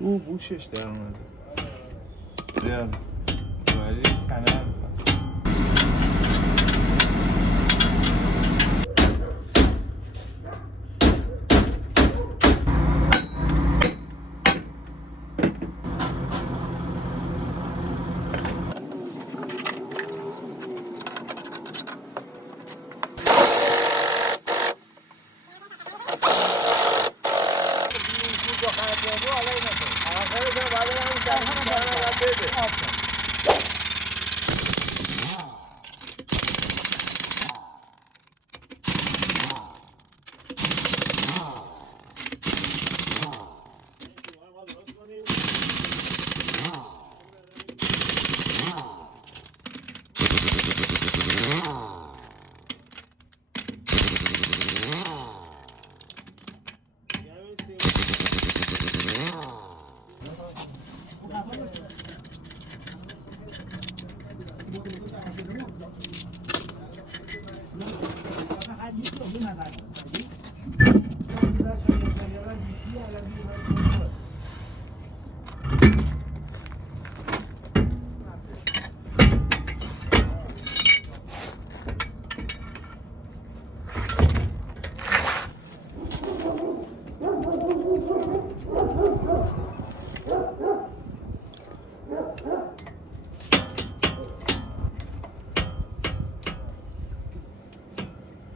او بوشش در اومده. بیا ولی کنه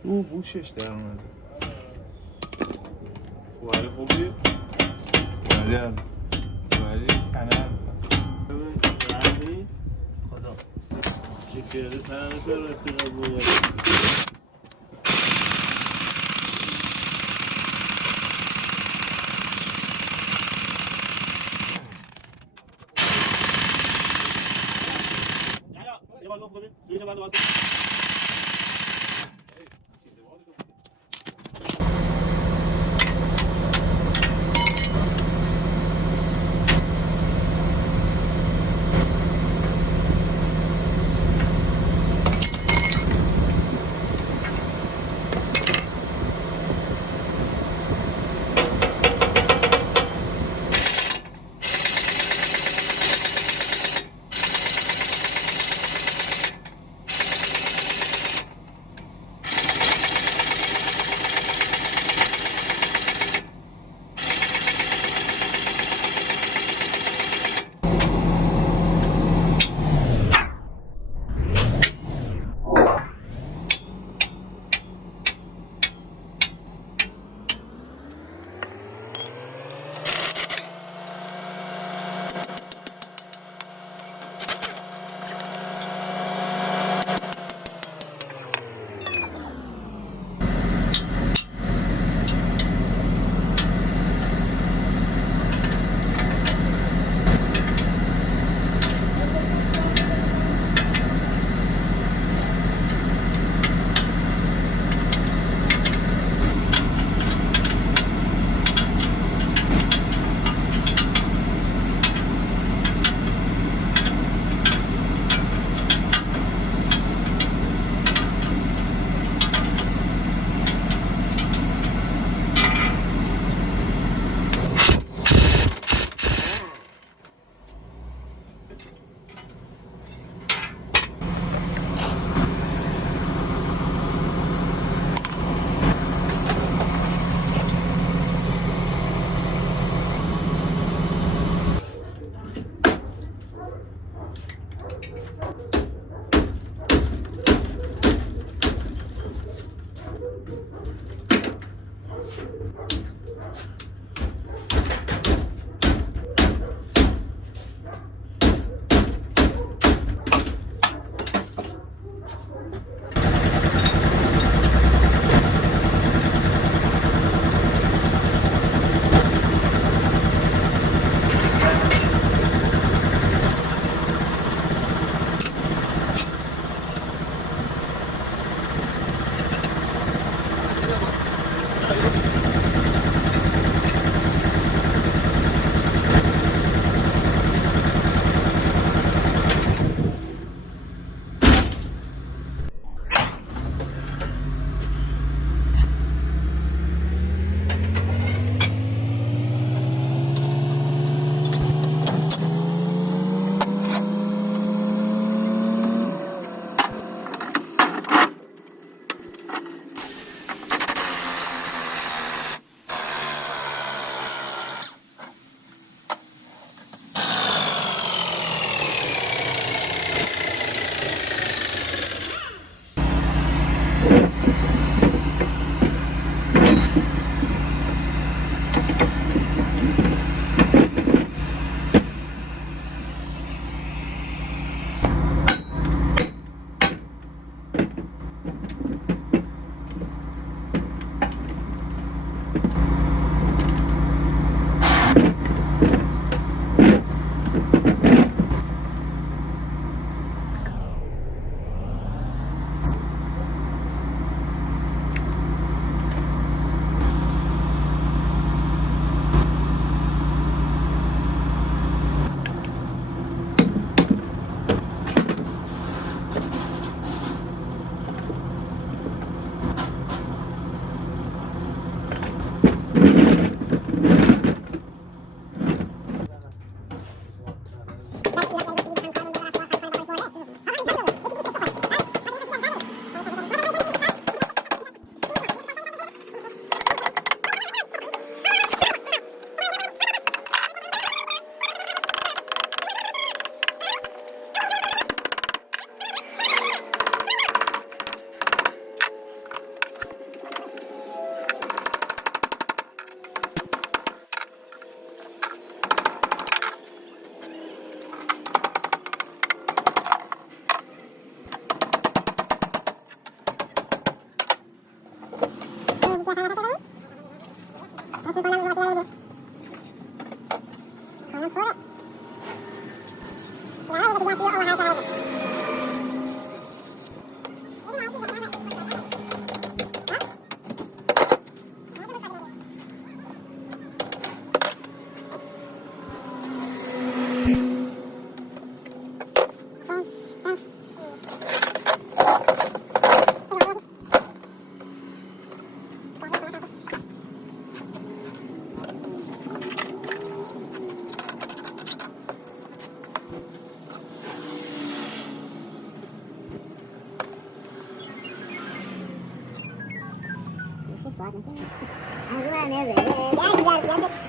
او بوشش در اومده. ولی خوبی؟ ولی کنه خدا شکر تنه پر رفیقه بود یه بار گفت کنیم سویش بند باز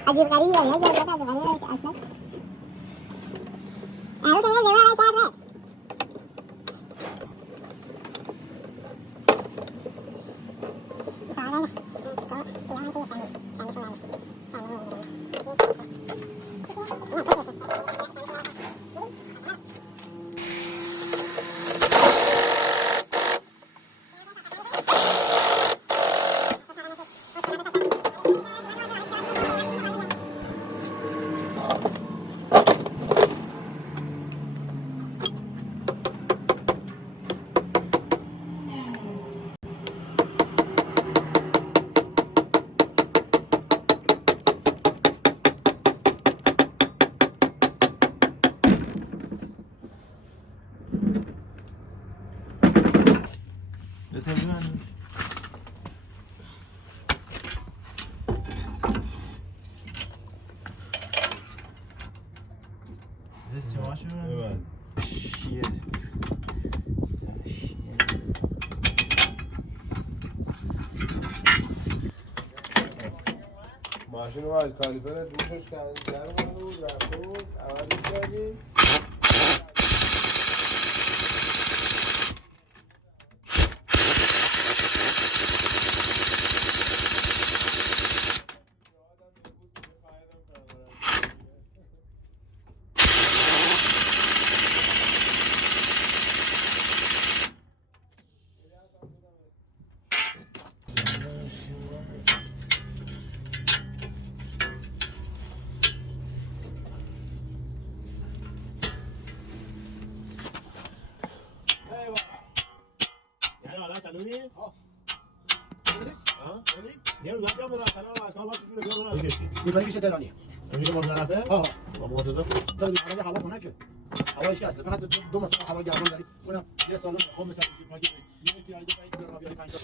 عجیب غریبه یه جا عجیب غریبه که اصلا الان تو زمان شاید ماشین رو از کالیپر دوشش کردیم در اومده بود رفته بود عوضش کردیم دیگه میشه تهرانی. میگه مزرعه؟ آها. با معتزه. تا دیگه هوا خنک شد. هواش اصلا فقط دو مثلا هوا گرم داری. اونم یه سالن خود مثلا پاکی یکی ایده باید بیاری 5 تا.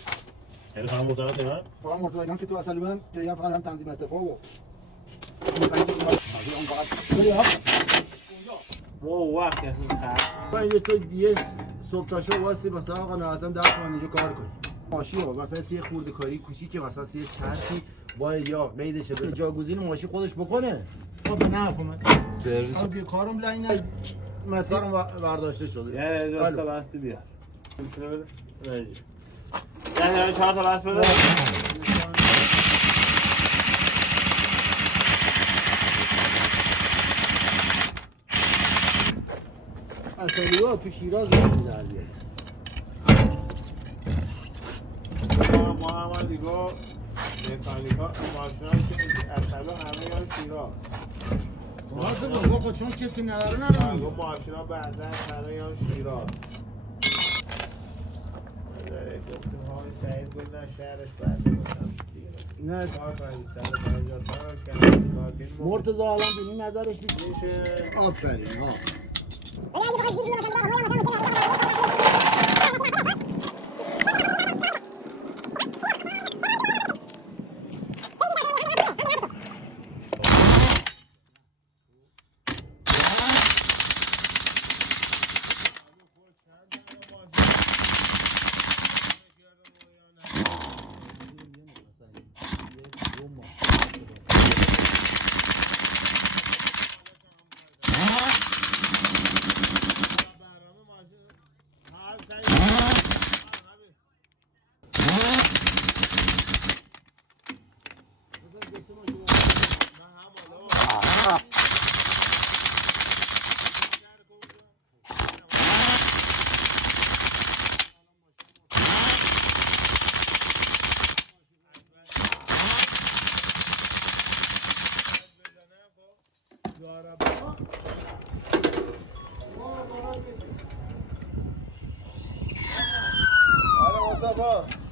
یعنی فقط مزرعه تهران؟ فقط مرتضی که تو اصلا بودن که یا فقط هم تنظیم ارتفاع و وقت اصلا من یه تو دیگه صبح تا شب واسه مثلا آقا نهایتا 10 تومن اینجا کار کنی. ماشین رو مثلا یه خورده کاری کوچیک مثلا یه چرخی با یا قیدش به جاگزین ماشین خودش بکنه. خب به نفع من سرویس خب کارم لاین مسیرم برداشته شده. یه دوستا بستی بیا. میتونه بده؟ نه. یعنی 4 تا بس بده. اصلی‌ها تو شیراز می‌دارن. محمدی گفت مکانیکا ماشینایی که اصلا همه یاد شیراز واسه بابا چون کسی نداره نداره گفت ماشینا بعدا همه یاد شیراز گفتیم های سعید بود نه شهرش بعد نه کار کنید 150 تا کردیم مرتضی الان ببین نظرش میشه آفرین ها آره مصطفی